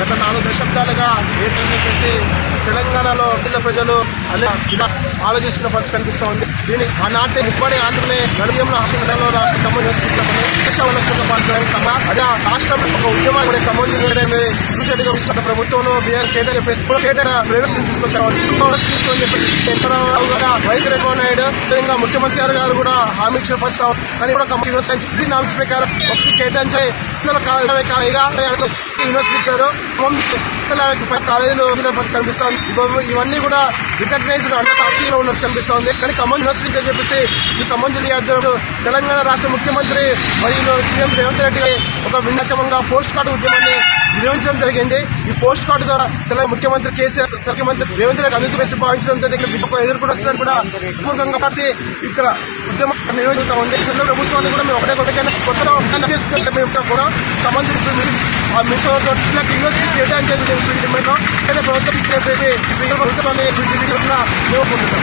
గత 4 దశాబ్దాలుగా ఏర్పాటు చేసి తెలంగాణలో ప్రజలు ఆలోచిస్తున్న పరిస్థితి కనిపిస్తూ ఉంది. దీనికి ఆనాటి ముప్పటి ఆంధ్రనే నలుగురు రాష్ట్రంలో రాష్ట్ర ఖమ్మం యూనివర్సిటీలో పాల్చడం అదే రాష్ట్రం ఒక ఉద్యమం కూడా ఖమ్మం యూనివర్సిటీ ప్రభుత్వంలో కేటర్ చెప్పేసి ప్రైవేట్ తీసుకొచ్చారు. వైఎస్ జగన్మోహన్ నాయుడు ఇంకా ముఖ్యమంత్రి గారు కూడా హామీ ఇచ్చిన పరిస్థితి కానీ కూడా ఖమ్మం యూనివర్సిటీ నామ్స్ ప్రకారం వసతి కేటాయించే యూనివర్సిటీ కాలేజీలు కనిపిస్తుంది. ఇవన్నీ కూడా రికగ్నైజ్డ్ అండర్ పార్టీలో ఉన్నట్టు కనిపిస్తుంది. కానీ ఖమ్మం యూనివర్సిటీ అని చెప్పేసి ఈ ఖమ్మం జిల్లా అధ్యక్షుడు తెలంగాణ రాష్ట్ర ముఖ్యమంత్రి మరియు సీఎం రేవంత్ రెడ్డి ఒక విన్నక్రమంగా పోస్ట్ కార్డు ఉద్యమాన్ని నిర్వహించడం జరిగింది. ఈ పోస్ట్ కార్డు ద్వారా తెలంగాణ ముఖ్యమంత్రి కేసీఆర్ ముఖ్యమంత్రి రేవంత్ రెడ్డి అందుకు భావించడం ఎదుర్కొన్న కూడా పూర్వకంగా కలిసి ఇక్కడ ఉద్యమం నిర్వహిస్తూ ఉంది. ప్రభుత్వాన్ని కూడా మేము ఒకటే కొత్తగా కూడా ఖమ్మం యూనివర్సిటీ కేటాయించేందుకు ప్రభుత్వాన్ని మేము పొందుతాం.